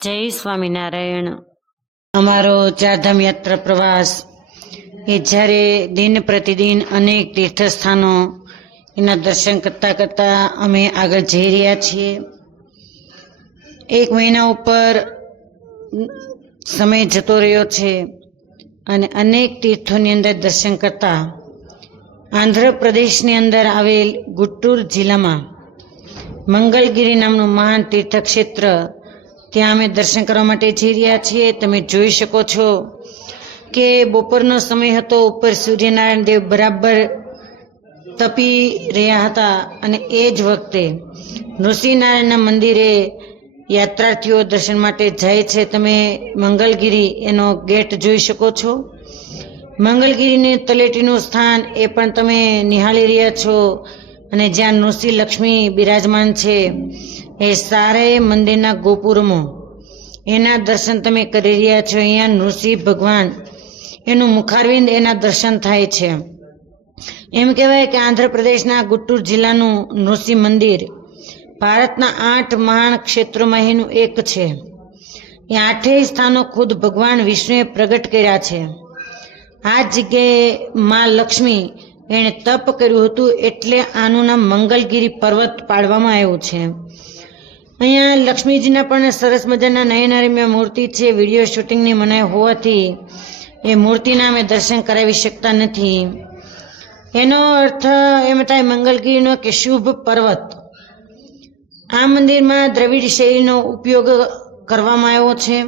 જય સ્વામિનારાયણ। અમારો ચારધામ યાત્રા પ્રવાસ એ જ્યારે દિન પ્રતિદિન અનેક તીર્થસ્થાનો એના દર્શન કરતા કરતા અમે આગળ જઈ રહ્યા છીએ। 1 મહિના ઉપર સમય જતો રહ્યો છે અને અનેક તીર્થોની અંદર દર્શન કરતા આંધ્રપ્રદેશની અંદર આવેલ ગુંટૂર જિલ્લામાં મંગલગિરી નામનું મહાન તીર્થક્ષેત્ર, ત્યાં અમે દર્શન કરવા માટે જઈ રહ્યા છીએ। તમે જોઈ શકો છો કે બપોરનો સમય હતો, ઉપર સૂર્યનારાયણ દેવ બરાબર તપી રહ્યા હતા અને એ જ વખતે નૃસિંહનારાયણના મંદિરે યાત્રાર્થીઓ દર્શન માટે જાય છે। તમે મંગલગિરી એનો ગેટ જોઈ શકો છો। મંગલગિરીની તલેટીનું સ્થાન એ પણ તમે નિહાળી રહ્યા છો અને જ્યાં નૃસિંહ લક્ષ્મી બિરાજમાન છે એ સારા મંદિરના ગોપુરમો એના દર્શન તમે કરી રહ્યા છો। અહીંયા નૃસિંહ ભગવાન એનું મુખારવિંદ એના દર્શન થાય છે। એમ કહેવાય કે આંધ્રપ્રદેશના ગુંટૂર જિલ્લાનું નૃસિંહ મંદિર ભારતના 8 મહાન ક્ષેત્રોમાં એનું એક છે। એ 8 સ્થાનો ખુદ ભગવાન વિષ્ણુએ પ્રગટ કર્યા છે। આ જગ્યાએ માં લક્ષ્મી એણે તપ કર્યું હતું, એટલે આનું નામ મંગલગિરી પર્વત પાડવામાં આવ્યું છે। અહીંયા લક્ષ્મીજીના પણ સરસ મજાના નયનારમ્ય મૂર્તિ છે। વિડીયો શૂટિંગની મનાઈ હોવાથી એ મૂર્તિના અમે દર્શન કરાવી શકતા નથી। એનો અર્થ એમ થાય મંગલગિરીનો કે શુભ પર્વત। આ મંદિરમાં દ્રવિડ શૈલીનો ઉપયોગ કરવામાં આવ્યો છે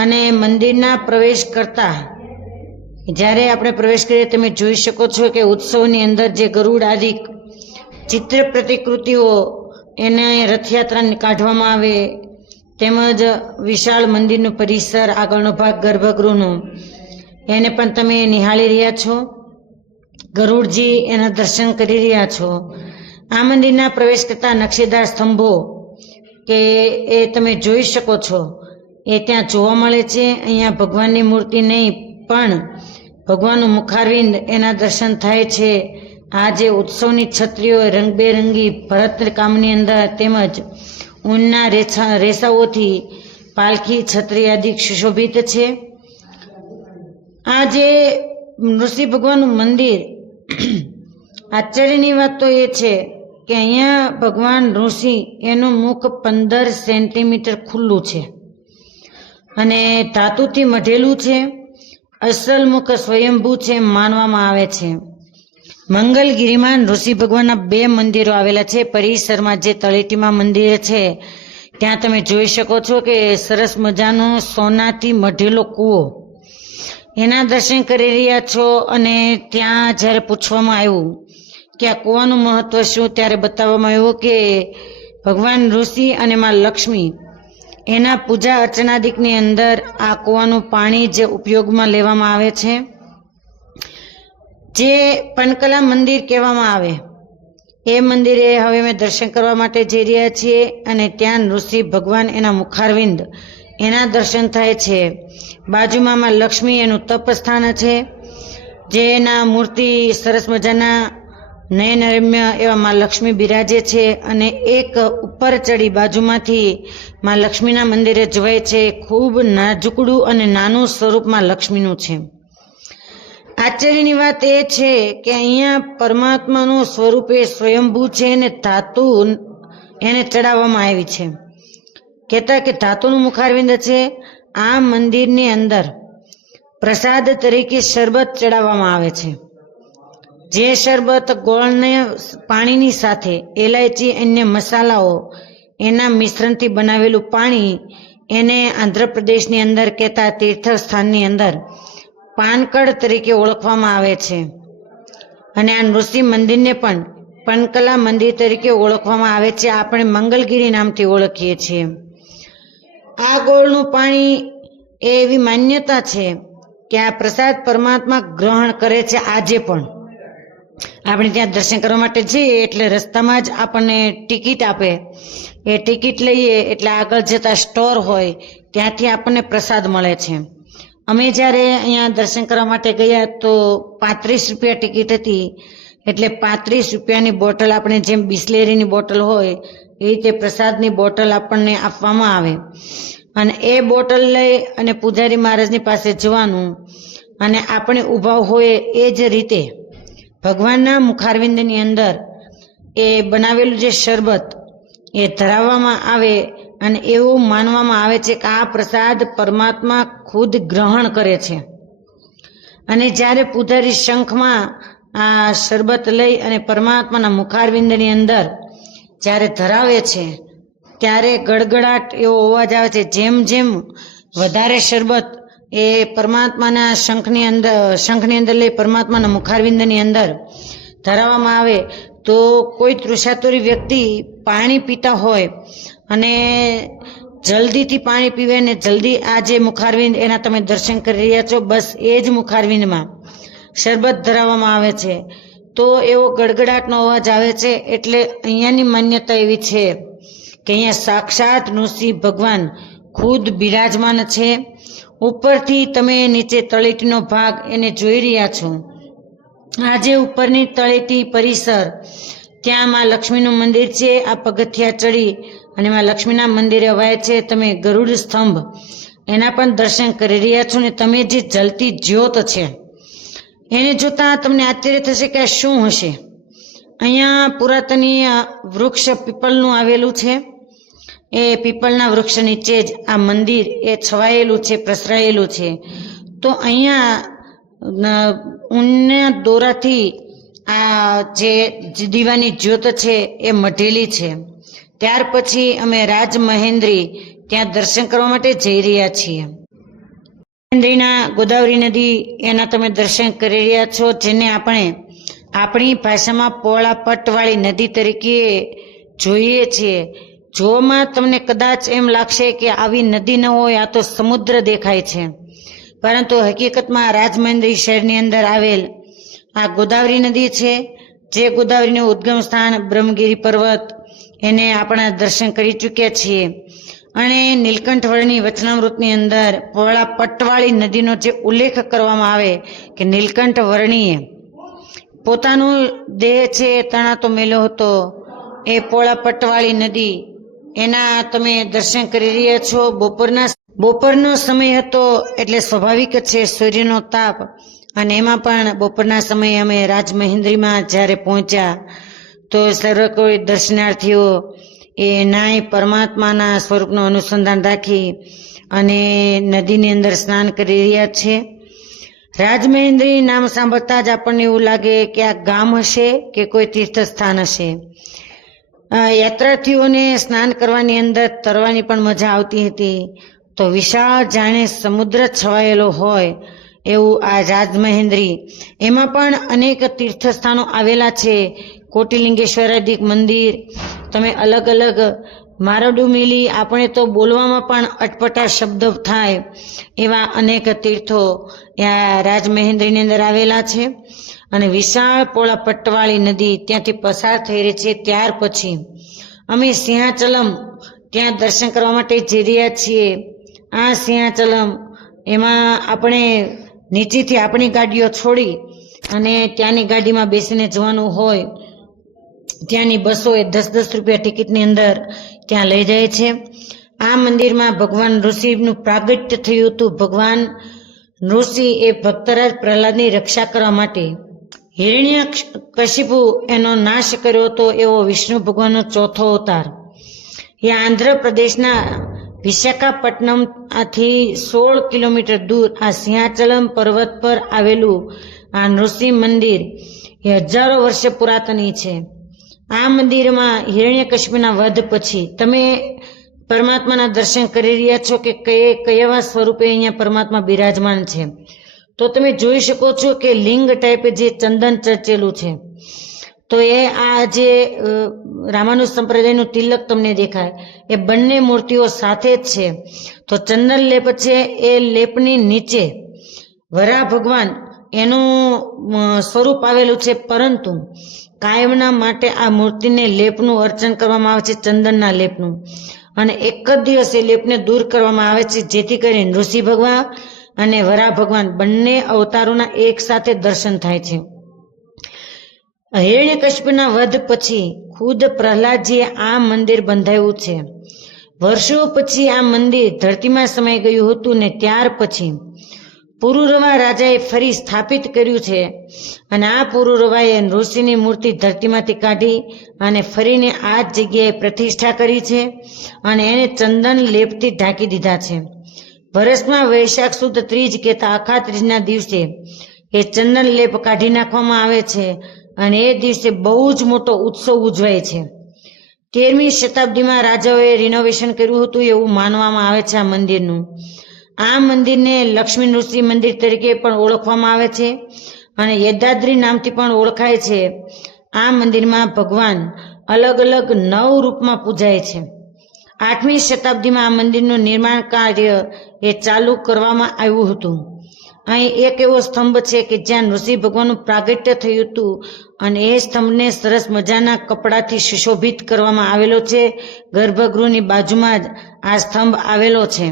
અને મંદિરના પ્રવેશ કરતા જ્યારે આપણે પ્રવેશ કરીએ તમે જોઈ શકો છો કે ઉત્સવની અંદર જે ગરુડ આદિ ચિત્ર પ્રતિકૃતિઓ એને રથયાત્રા કાઢવામાં આવે, તેમજ વિશાળ મંદિરનું પરિસર, આગળનો ભાગ ગર્ભગૃહનો, એને પણ તમે નિહાળી રહ્યા છો। ગરુડજી એના દર્શન કરી રહ્યા છો। આ મંદિરના પ્રવેશ કરતા નકશેદાર સ્તંભો કે એ તમે જોઈ શકો છો એ ત્યાં જોવા મળે છે। અહીંયા ભગવાનની મૂર્તિ નહીં પણ ભગવાનનું મુખારવિંદ એના દર્શન થાય છે। આ જે ઉત્સવની છત્રીઓ રંગબેરંગી ભરત કામની અંદર તેમજ ઊનના રેસાઓથી પાલખી છત્રી આદિ સુશોભિત છે। આ જે નૃસિંહ ભગવાનનું મંદિર, આશ્ચર્યની વાત તો એ છે કે અહીંયા ભગવાન નૃસિંહ એનું મુખ 15 સેન્ટીમીટર ખુલ્લું છે અને ધાતુથી મઢેલું છે। અસલ મુખ સ્વયંભૂ છે માનવામાં આવે છે। મંગલગિરીમાં નૃસિંહ ભગવાનના 2 મંદિરો આવેલા છે। પરિસરમાં જે તળેટીમાં મંદિર છે ત્યાં તમે જોઈ શકો છો કે સરસ મજાનો સોનાથી મઢેલો કૂવો, એના દર્શન કરી રહ્યા છો। અને ત્યાં જ્યારે પૂછવામાં આવ્યું કે આ કૂવાનું મહત્વ શું, ત્યારે બતાવવામાં આવ્યું કે ભગવાન નૃસિંહ અને માં લક્ષ્મી એના પૂજા અર્ચનાદિકની અંદર આ કૂવાનું પાણી જે ઉપયોગમાં લેવામાં આવે છે, જે પનકલા મંદિર કહેવામાં આવે, એ મંદિરે હવે અમે દર્શન કરવા માટે જઈ રહ્યા છીએ અને ત્યાં નૃસિંહ ભગવાન એના મુખારવિંદ એના દર્શન થાય છે। બાજુમાં માં લક્ષ્મી એનું તપસ્થાન છે, જે એના મૂર્તિ સરસ મજાના નયનરમ્ય એવા માં લક્ષ્મી બિરાજે છે અને એક ઉપર ચડી બાજુમાંથી માં લક્ષ્મીના મંદિરે જવાય છે। ખૂબ નાજુકડું અને નાનું સ્વરૂપ માં લક્ષ્મીનું છે। આશ્ચર્યની વાત એ છે કે અહીંયા પરમાત્માનું સ્વરૂપ એ સ્વયંભૂ છે અને ધાતુ એને ચડાવવામાં આવી છે। કહેતા કે ધાતુનું મુખારવિંદ છે। આ મંદિરની અંદર પ્રસાદ તરીકે શરબત ચડાવવામાં આવે છે, જે શરબત ગોળને પાણીની સાથે એલાયચી અન્ય મસાલાઓ એના મિશ્રણથી બનાવેલું પાણી, એને આંધ્રપ્રદેશની અંદર કહેતા તીર્થસ્થાનની અંદર પાનકડ તરીકે ઓળખવામાં આવે છે અને આ નૃસિંહ મંદિરને પણ પનકલા મંદિર તરીકે ઓળખવામાં આવે છે। આપણે મંગલગિરી નામથી ઓળખીએ છીએ। આ ગોળનું પાણી એ એવી માન્યતા છે કે આ પ્રસાદ પરમાત્મા ગ્રહણ કરે છે આજે પણ। આપણે ત્યાં દર્શન કરવા માટે જઈએ એટલે રસ્તામાં જ આપણને ટિકિટ આપે, એ ટિકિટ લઈએ એટલે આગળ જતા સ્ટોર હોય ત્યાંથી આપણને પ્રસાદ મળે છે। અમે જ્યારે અહીંયા દર્શન કરવા માટે ગયા તો 35 રૂપિયા ટિકિટ હતી, એટલે 35 રૂપિયાની બોટલ, આપણે જેમ બિસ્લેરીની બોટલ હોય એ રીતે પ્રસાદની બોટલ આપણને આપવામાં આવે અને એ બોટલ લઈ અને પૂજારી મહારાજની પાસે જવાનું અને આપણે ઊભા હોય એ જ રીતે ભગવાનના મુખારવિંદની અંદર એ બનાવેલું જે શરબત એ ધરાવવામાં આવે અને એવું માનવામાં આવે છે કે આ પ્રસાદ પરમાત્મા ખુદ ગ્રહણ કરે છે. અને જ્યારે પૂજારી શંખમાં આ શરબત લઈ અને પરમાત્માના મુખારવિંદની અંદર જ્યારે ધરાવે છે ત્યારે ગડગડાટ એવો અવાજ આવે છે. જેમ જેમ વધારે શરબત એ પરમાત્માના શંખની અંદર લઈ પરમાત્માના મુખારવિંદની અંદર ધરાવવામાં આવે તો કોઈ તૃષાતુરી વ્યક્તિ પાણી પીતા હોય અને જલ્દીથી પાણી પીવે ને જલ્દી આ જે મુખારવિંદ એના તમે દર્શન કરી રહ્યા છો, બસ એ જ મુખારવિંદમાં શરબત ધરાવવામાં આવે છે તો એવો ગડગડાટનો અવાજ આવે છે. એટલે અહીંયાની માન્યતા એવી છે કે અહીંયા સાક્ષાત નૃસિંહ ભગવાન ખુદ બિરાજમાન છે. ઉપરથી તમે નીચે તળેટીનો ભાગ એને જોઈ રહ્યા છો. આ જે ઉપરની તળેટી પરિસર ત્યાં માં લક્ષ્મીનું મંદિર છે. આ પગથિયા ચડી અને માં લક્ષ્મીના મંદિરે અવાય છે. તમે ગરુડ સ્તંભ એના પણ દર્શન કરી રહ્યા છો ને તમે જે જલતી જ્યોત છે એને જોતા તમને આશ્ચર્ય થશે કે આ શું હશે. અહીંયા પુરાતનીય વૃક્ષ પીપળનું આવેલું છે. એ પીપળના વૃક્ષ નીચે જ આ મંદિર એ છવાયેલું છે, પ્રસરાયેલું છે. તો અહીંયા ઊનના દોરાથી આ જે દીવાની જ્યોત છે એ મઢેલી છે. ત્યાર પછી અમે રાજમહેન્દ્રી ત્યાં દર્શન કરવા માટે જઈ રહ્યા છીએ. મહેન્દ્રીના ગોદાવરી નદી એના તમે દર્શન કરી રહ્યા છો, જેને આપણે આપણી ભાષામાં પોળા પટવાળી નદી તરીકે જોઈએ છીએ. જોવામાં તમને કદાચ એમ લાગશે કે આવી નદી ન હોય, આ તો સમુદ્ર દેખાય છે, પરંતુ હકીકતમાં રાજમહેન્દ્રી શહેરની અંદર આવેલ આ ગોદાવરી નદી છે. જે ગોદાવરીનું ઉદ્ગમ સ્થાન બ્રહ્મગીરી પર્વત એને આપણા દર્શન કરી ચૂક્યા છીએ. અને નીલકંઠ વર્ણની વચનામૃતની અંદર પોળા પટવાળી નદીનો જે ઉલ્લેખ કરવામાં આવે કે નીલકંઠ વર્ણીએ પોતાનું દેહ છે તણાતો મેલો હતો, એ પોળા પટવાળી નદી એના તમે દર્શન કરી રહ્યા છો. બપોરનો સમય હતો એટલે સ્વાભાવિક છે સૂર્યનો તાપ, અને એમાં પણ બપોરના સમયે અમે રાજમહેન્દ્રીમાં જ્યારે પહોંચ્યા તો સર્વ કોઈ દર્શનાર્થીઓ એ નાય પરમાત્માના સ્વરૂપનું અનુસંધાન રાખી અને નદીની અંદર સ્નાન કરી રહ્યા છે. રાજમહેન્દ્રી નામ સાંભળતા જ આપણને એવું લાગે કે આ ગામ હશે કે કોઈ તીર્થ સ્થાન હશે. યાત્રાર્થીઓને સ્નાન કરવાની અંદર તરવાની પણ મજા આવતી હતી. તો વિશાળ જાણે સમુદ્ર છવાયેલો હોય એવું આ રાજમહેન્દ્રી, એમાં પણ અનેક તીર્થસ્થાનો આવેલા છે. કોટિલિંગેશ્વરાધિક મંદિર, તમે અલગ અલગ મારડું મિલી, આપણે તો બોલવામાં પણ અટપટા શબ્દ થાય એવા અનેક તીર્થો આ રાજમહેન્દ્રીની અંદર આવેલા છે. અને વિશાળ પોળા પટવાળી નદી ત્યાંથી પસાર થઈ રહી છે. ત્યાર પછી અમે સિંહાચલમ ત્યાં દર્શન કરવા માટે જઈ રહ્યા છીએ. આ સિંહાચલમ એમાં આપણે નીચેથી આપણી ગાડીઓ છોડી અને ત્યાંની ગાડીમાં બેસીને જવાનું હોય. ત્યાંની બસો એ 10-10 રૂપિયા ટિકિટની અંદર ત્યાં લઈ જાય છે. આ મંદિરમાં ભગવાન નૃસિંહનું પ્રાગટ્ય થયું હતું. ભગવાન નૃસિંહ એ ભક્તરાજ પ્રહલાદની રક્ષા કરવા માટે હિરણ્યકશિપુ એનો નાશ કર્યો હતો એવો વિષ્ણુ ભગવાનનો ચોથો અવતાર. એ આંધ્રપ્રદેશના વિશાખાપટ્ટનમ આથી 16 કિલોમીટર દૂર આ સિંહાચલમ પર્વત પર આવેલું આ નૃસિંહ મંદિર એ હજારો વર્ષે પુરાતની છે. આ મંદિરમાં હિરણ્યકશિપુના વધ પછી તમે પરમાત્માના દર્શન કરી રહ્યા છો કે કયા સ્વરૂપે અહીંયા પરમાત્મા બિરાજમાન છે. તો તમે જોઈ શકો છો કે લિંગ ટાઈપે જે ચંદન ચર્ચેલું છે, તો એ આ જે રામાનુજ સંપ્રદાયનું તિલક તમને દેખાય એ બંને મૂર્તિઓ સાથે જ છે. તો ચંદન લેપ છે, એ લેપની નીચે વરાહ ભગવાન એનું સ્વરૂપ આવેલું છે, પરંતુ કાયમના માટે આ મૂર્તિને લેપનું અર્ચન કરવામાં આવે છે, ચંદનના લેપનું, અને એક જ દિવસ એ લેપને દૂર કરવામાં આવે છે, જેથી કરીને નૃસિંહ ભગવાન અને વરાહ ભગવાન બંને અવતારોના એક સાથે દર્શન થાય છે. હિરણ્યકશિપુના વધ પછી ખુદ પ્રહલાદજીએ આ મંદિર બંધાવ્યું છે. વર્ષો પછી આ મંદિર ધરતીમાં સમાઈ ગયું હતું ને ત્યાર પછી પુરુરવા રાજાએ ફરી સ્થાપિત કર્યું છે. અને આ પુરુરવાએ ઋષિની મૂર્તિ ધરતીમાંથી કાઢી અને ફરીને આ જ જગ્યાએ પ્રતિષ્ઠા કરી છે અને એને ચંદન લેપથી ઢાંકી દીધા છે. વર્ષમાં વૈશાખ સુદ ત્રીજ કહેતા આખા ત્રીજના દિવસે એ ચંદન લેપ કાઢી નાખવામાં આવે છે અને એ દિવસે બહુ જ મોટો ઉત્સવ ઉજવાય છે. 13મી શતાબ્દીમાં રાજાઓએ રિનોવેશન કર્યું હતું એવું માનવામાં આવે છે આ મંદિરનું. આ મંદિરને લક્ષ્મી નૃસિંહ મંદિર તરીકે પણ ઓળખવામાં આવે છે અને યદાદ્રી નામથી પણ ઓળખાય છે. આ મંદિરમાં ભગવાન અલગ અલગ 9 રૂપમાં પૂજાય છે. 8મી શતાબ્દીમાં આ મંદિરનું નિર્માણ કાર્ય એ ચાલુ કરવામાં આવ્યું હતું. અહીં એક એવો સ્તંભ છે કે જ્યાં નૃસિંહ ભગવાનનું પ્રાગટ્ય થયું હતું અને એ સ્તંભને સરસ મજાના કપડાથી સુશોભિત કરવામાં આવેલો છે. ગર્ભગૃહની બાજુમાં જ આ સ્તંભ આવેલો છે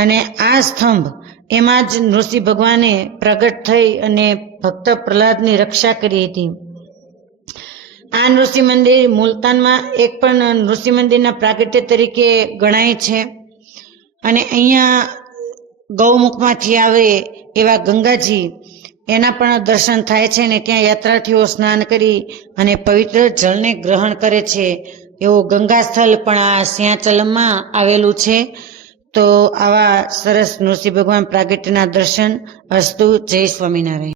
અને આ સ્તંભ એમાં જ નૃસિંહ ભગવાને પ્રગટ થઈ અને ભક્ત પ્રહલાદની રક્ષા કરી હતી. આ નૃસિંહ મંદિર મુલતાનમાં એક પણ નૃસિંહ મંદિરના પ્રાગટ્ય તરીકે ગણાય છે અને અહીંયા ગૌમુખમાંથી આવે એવા ગંગાજી એના પણ દર્શન થાય છે અને ત્યાં યાત્રાર્થીઓ સ્નાન કરી અને પવિત્ર જળને ગ્રહણ કરે છે. એવું ગંગા સ્થળ પણ આ સિંહાચલમમાં આવેલું છે. તો આવા સરસ નૃસિંહ ભગવાન પ્રાગટ્યના દર્શન અસ્તુ. જય સ્વામિનારાયણ.